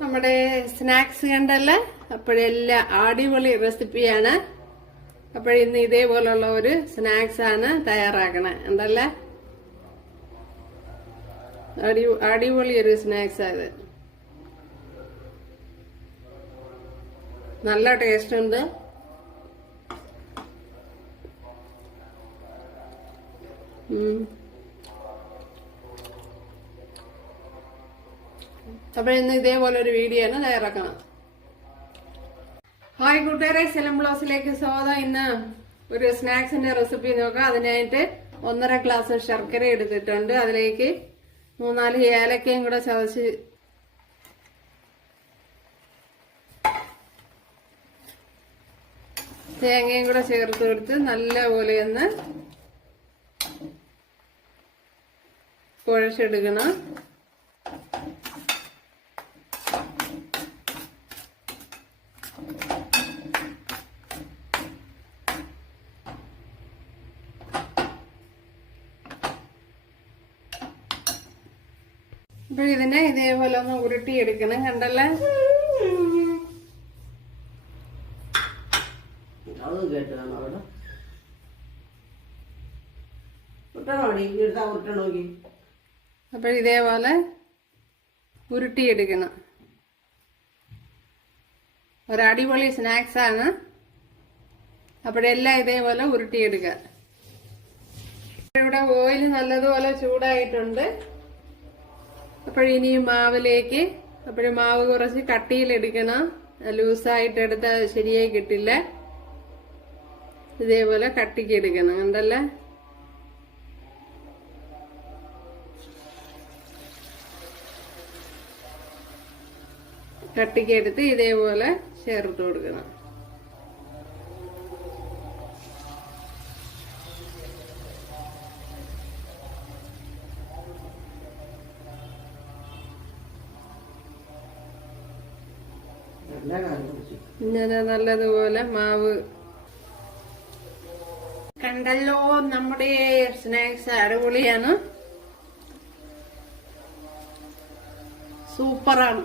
നമ്മുടെ സ്നാക്സ് കണ്ടല്ലേ, അപ്പോഴെല്ലാം അടിപൊളി റെസിപ്പിയാണ്. അപ്പോഴിന്ന് ഇതേപോലുള്ള ഒരു സ്നാക്സ് ആണ് തയ്യാറാക്കണേ. എന്തല്ലേ അടിപൊളി ഒരു സ്നാക്സ് അത്. നല്ല ടേസ്റ്റ് ഉണ്ട്. അപ്പൊ ഇന്ന് ഇതേപോലെ ഒരു വീഡിയോ ആണ് തയ്യാറാക്കണം. ഹായ് കൂട്ടുകാരെ, സെലം ബ്ലോസിലേക്ക് സ്വാഗതം. ഇന്ന് ഒരു സ്നാക്സിന്റെ റെസിപ്പി നോക്കാം. അതിനായിട്ട് 1.5 ഗ്ലാസ് ശർക്കര എടുത്തിട്ടുണ്ട്. അതിലേക്ക് 3-4 ഏലക്കയും കൂടെ ചതച്ച് തേങ്ങയും കൂടെ ചേർത്ത് കൊടുത്ത് നല്ലപോലെ ഒന്ന് കുഴച്ചെടുക്കണം. അപ്പൊ ഇതിനെ ഇതേപോലെ ഒന്ന് ഉരുട്ടിയെടുക്കണം. കണ്ടല്ലേ, അപ്പൊ ഇതേപോലെ ഉരുട്ടിയെടുക്കണം. ഒരടിപൊളി സ്നാക്സ് ആണ്. അപ്പോഴെല്ലാം ഇതേപോലെ ഉരുട്ടിയെടുക്കുക. ഇവിടെ ഓയിൽ നല്ലതുപോലെ ചൂടായിട്ടുണ്ട്. അപ്പോഴിനി മാവിലേക്ക് മാവ് കുറച്ച് കട്ടിയിലെടുക്കണം. ലൂസായിട്ട് എടുത്താൽ ശരിയായി കിട്ടില്ല. ഇതേപോലെ കട്ടിക്ക് എടുക്കണം. കണ്ടല്ലേ, കട്ടിക്ക് എടുത്ത് ഇതേപോലെ ചേർത്ത് കൊടുക്കണം. ഇങ്ങനെ നല്ലതുപോലെ മാവ് കണ്ടല്ലോ. നമ്മുടെ സ്നാക്സ് അടിപൊളിയാണ്, സൂപ്പറാണ്.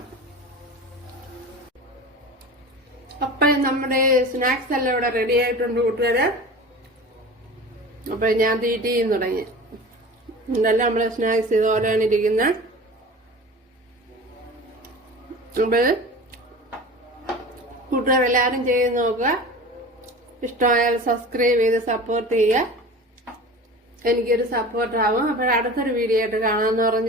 അപ്പൊ നമ്മുടെ സ്നാക്സ് എല്ലാം ഇവിടെ റെഡി ആയിട്ടുണ്ട് കൂട്ടുകാരെ. അപ്പൊ ഞാൻ തീറ്റ ചെയ്യാൻ തുടങ്ങി. ഇതെല്ലാം നമ്മളെ സ്നാക്സ് ഇതുപോലെയാണ് ഇരിക്കുന്നത്. അപ്പൊ കൂട്ടുകാരെല്ലാരും ചെയ്ത് നോക്കുക. ഇഷ്ടമായാൽ സബ്സ്ക്രൈബ് ചെയ്ത് സപ്പോർട്ട് ചെയ്യുക. എനിക്കൊരു സപ്പോർട്ട് ആവും. അപ്പോഴടുത്തൊരു വീഡിയോ ആയിട്ട് കാണാമെന്ന് പറഞ്ഞു.